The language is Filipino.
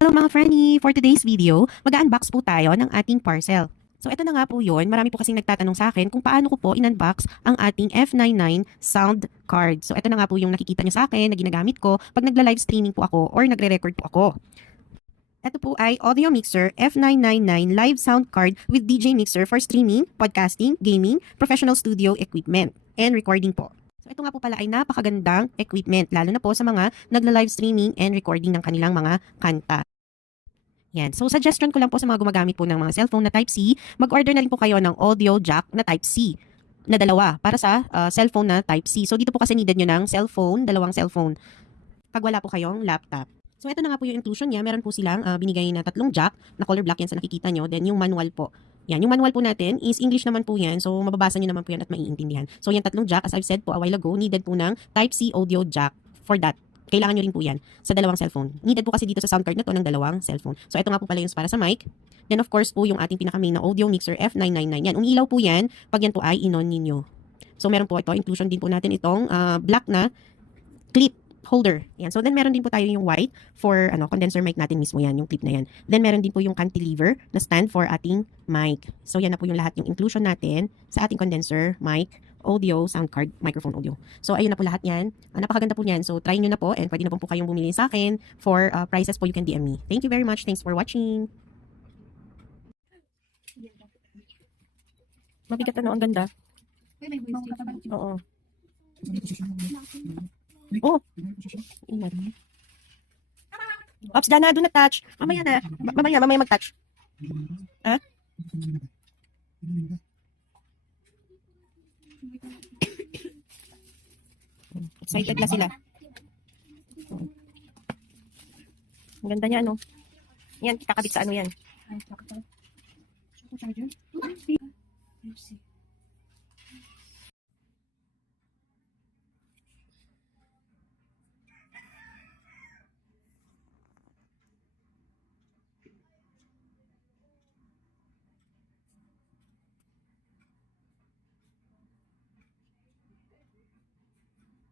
Hello mga friendly! For today's video, mag-unbox po tayo ng ating parcel. So ito na nga po yun, marami po kasing nagtatanong sa akin kung paano ko po in-unbox ang ating F99 sound card. So ito na nga po yung nakikita nyo sa akin na ginagamit ko pag nagla-live streaming po ako or nagre-record po ako. Ito po ay Audio Mixer F999 Live Sound Card with DJ Mixer for streaming, podcasting, gaming, professional studio equipment, and recording po. So ito nga po pala ay napakagandang equipment, lalo na po sa mga nagla-live streaming and recording ng kanilang mga kanta. Yan. So suggestion ko lang po sa mga gumagamit po ng mga cellphone na Type-C, mag-order na rin po kayo ng audio jack na Type-C na dalawa para sa cellphone na Type-C. So dito po kasi needed nyo ng cellphone, dalawang cellphone, pag wala po kayong laptop. So ito na nga po yung inclusion niya. Meron po silang binigay na 3 jack na color black yan sa nakikita nyo. Then yung manual po. Yan, yung manual po natin is English naman po yan. So mababasa nyo naman po yan at maiintindihan. So yung 3 jack, as I've said po a while ago, needed po ng Type-C audio jack for that. Kailangan nyo rin po yan sa dalawang cellphone. Needed po kasi dito sa sound card na to ng dalawang cellphone. So ito nga po pala yung para sa mic. Then of course po yung ating pinaka-main na Audio Mixer F999. Yan, umiilaw po yan pag yan po ay inon ninyo. So meron po ito, inclusion din po natin itong black na clip holder. Yan. So then meron din po tayo yung white for condenser mic natin mismo yan, yung clip na yan. Then meron din po yung cantilever na stand for ating mic. So yan na po yung lahat yung inclusion natin sa ating condenser mic, audio, sound card, microphone audio. So ayun na po lahat yan. Napakaganda po yan. So try nyo na po and pwede na po kayong bumili sa akin. For prices po you can DM me. Thank you very much. Thanks for watching. Mabigat ang ganda. Oo. Oh. Ops, Dana, do not touch. Mamaya na. Mamaya mag-touch. Ha? Excited na sila. Ang ganda niya, ano? Yan, kakabit sa ano yan.